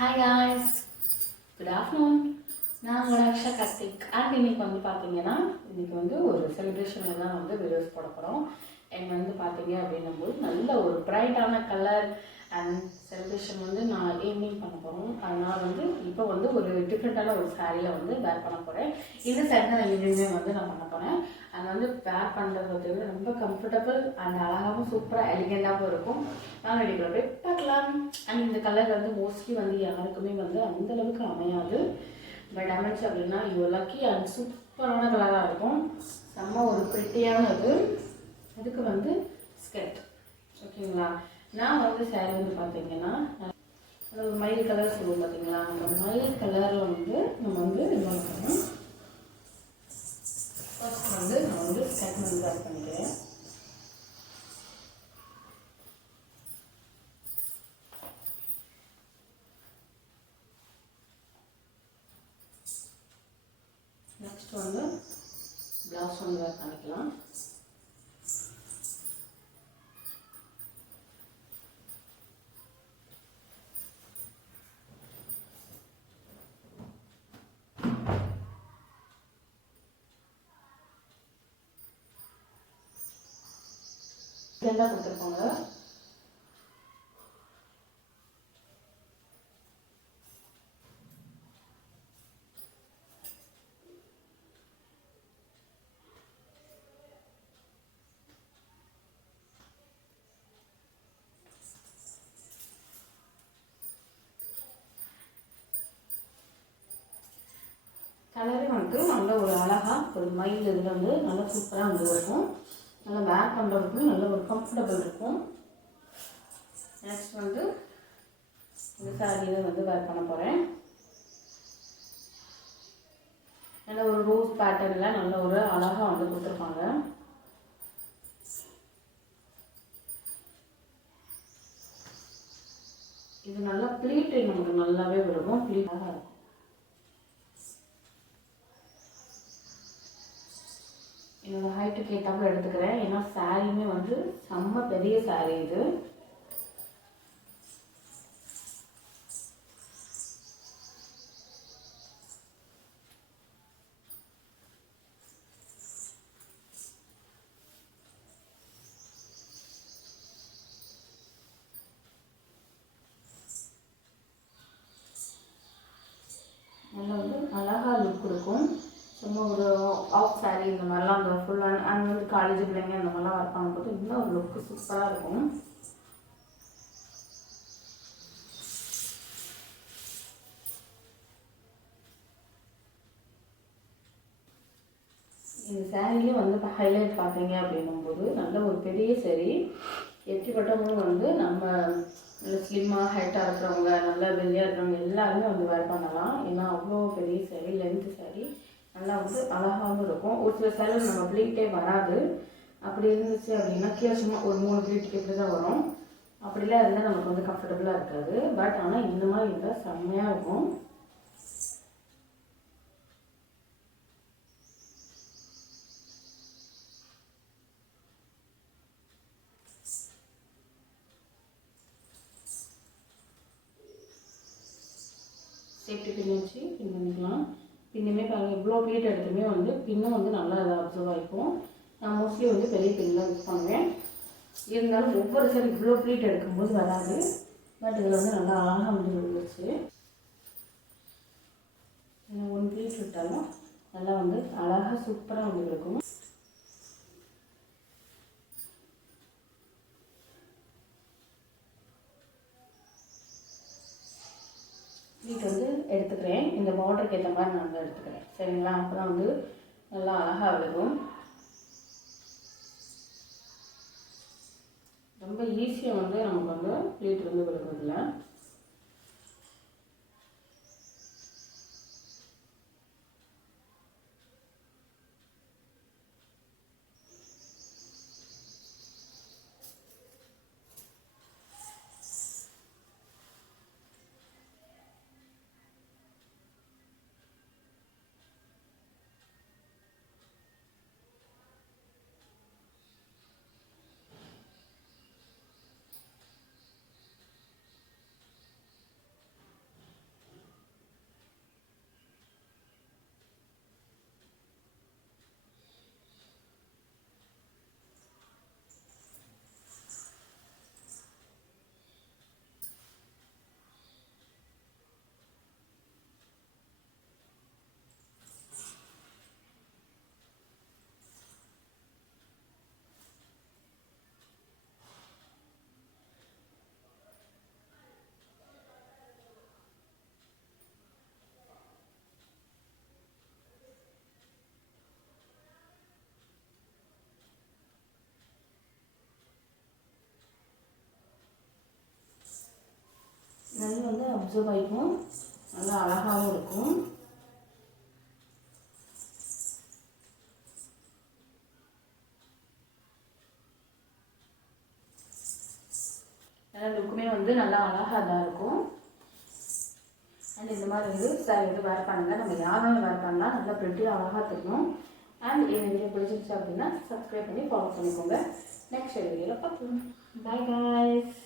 Hi guys, good afternoon. நான் உங்களோட Aqsa Karthik and இன்னைக்கு பார்த்தீங்கன்னா ஒரு செலிப்ரேஷனில் தான் வீடியோஸ் போட போகிறோம். அண்ட் பார்த்தீங்க அப்படின்னும்போது நல்ல ஒரு பிரைட்டான கலர் அண்ட் செலிப்ரேஷன் நான் ஈவினிங் பண்ண போகிறோம். அதனால் இப்போ ஒரு டிஃப்ரெண்ட்டான ஒரு சாரியில் வேர் பண்ண போகிறேன். இந்த சாரி தான் ஈவினிங்கே நான் பண்ண போகிறேன். அது வேர் பண்ணுறது ரொம்ப கம்ஃபர்டபுள் அண்ட் அழகாகவும் சூப்பராக எலிகெண்டாகவும் இருக்கும். நான் ரெடிக்குள்ள போய் பார்க்கலாம். அண்ட் இந்த கலர் மோஸ்ட்லி யாருக்குமே அந்தளவுக்கு அமையாது. பட் அமைச்சு அப்படின்னா இது லக்கி அண்ட் சூப்பரான கலராக இருக்கும். செம்ம ஒரு பிரிட்டியானது. இதுக்கு ஸ்கர்ட் ஓகேங்களா. நான் சாரீ பார்த்தீங்கன்னா ஒரு மயில் கலர் சொல்லுவோம் பார்த்தீங்களா. அந்த மயில் கலரில் நம்ம என்ன பண்ணணும், ஃபர்ஸ்ட் நான் ஸ்கர்ட் வேர் பண்ணிக்கிறேன். நெக்ஸ்ட் ப்ளவுஸ் வேர் பண்ணிக்கலாம். இதெல்லாம் கொடுத்துருக்கோங்க. கலரே நல்ல ஒரு அழகாக ஒரு மயில் இதில் நல்லா சூப்பராக இருக்கும். நல்லா வேர் பண்ணுறதுக்கு நல்ல ஒரு கம்ஃபர்டபுள் இருக்கும். நெக்ஸ்ட் இந்த சாரியில் வேர் பண்ண போகிறேன். நல்ல ஒரு ரோஸ் பேட்டர்னில் நல்ல ஒரு அழகாக கொடுத்துருப்பாங்க. இது நல்லா ப்ளீட் நமக்கு நல்லாவே விரும்பும். ப்ளீட்டாக இருக்கும். என்னோடய ஹைட்டுக்கு ஏற்றாப்புல எடுத்துக்கிறேன். ஏன்னா சாரியுமே செம்ம பெரிய சாரீ இது. நல்லா அழகாக லுக் கொடுக்கும். சும்மா ஒரு ஆஃப் சாரீ இந்த மாதிரிலாம் அந்த ஃபுல் அண்ட் காலேஜ் பிள்ளைங்க இந்த மாதிரிலாம் ஒர்க் பண்ணும்போது இன்னும் ஒரு லுக்கு சூப்பராக இருக்கும். இந்த சாரிலேயே இப்போ ஹைலைட் பார்த்தீங்க அப்படின்னும்போது நல்ல ஒரு பெரிய சாரீ. எப்படிப்பட்டவங்களும் நம்ம நல்ல ஸ்லிம்மாக ஹைட்டாக இருக்கிறவங்க நல்லா வெளியாக இருக்கிறவங்க எல்லாருமே வேர் பண்ணலாம். ஏன்னா அவ்வளோ பெரிய சாரீ, லென்த்து சாரீ, நல்லா அழகாகவும் இருக்கும். ஒரு சில சேலை நம்ம ப்ளீட்டே வராது. அப்படி இருந்துச்சு அப்படின்னா கீழே சும்மா ஒரு 3 ப்ளீட்டுக்கு இப்படி தான் வரும். அப்படிலாம் இருந்தால் நமக்கு கம்ஃபர்டபுளாக இருக்காது. பட் ஆனால் இந்த மாதிரி இருந்தால் செம்மையாக இருக்கும். சேஃப்டி பின் வச்சு பின் பண்ணிக்கலாம். பின்னுமே பாருங்கள் இவ்வளோ ப்ளீட் எடுத்துமே பின்னும் நல்லா அதை அப்சர்வ் ஆகிக்கும். நான் மோஸ்ட்லி பெரிய பின் தான் யூஸ் பண்ணுவேன். இருந்தாலும் ஒவ்வொரு சைடு இவ்வளோ ப்ளீட் எடுக்கும்போது வராது. பட் இதில் நல்லா அழகாக வந்துருச்சு. ஏன்னா 1 ப்ளீட் விட்டாலும் நல்லா அழகாக சூப்பராக இருக்கும். ப்ளீட் எடுத்துக்கிறேன். இந்த பார்டருக்கு ஏற்ற மாதிரி நான் எடுத்துக்கிறேன். சரிங்களா. அப்போ தான் நல்லா அழகாக விழுகும். ரொம்ப ஈஸியாக நமக்கு ப்ளீட் விழுகிறதுல. நல்லா வந்து அப்சர்வ் ஆகிக்கும், நல்லா அழகாகவும் இருக்கும். நல்லா லுக்குமே வந்து நல்லா அழகாக தான் இருக்கும். அண்ட் இந்த மாதிரி வந்து சாரி வந்து வேர் பண்ணுங்கள், நம்ம யாரும் வேர் பண்ணலாம், நல்லா ப்ரிட்டியாக அழகாக தெரியும். அண்ட் இந்த வீடியோ பிடிச்சிருச்சு அப்படின்னா சப்ஸ்கிரைப் பண்ணி ஃபாலோ பண்ணிக்கோங்க. நெக்ஸ்ட் வீடியோவில் பார்க்கலாம். Bye guys.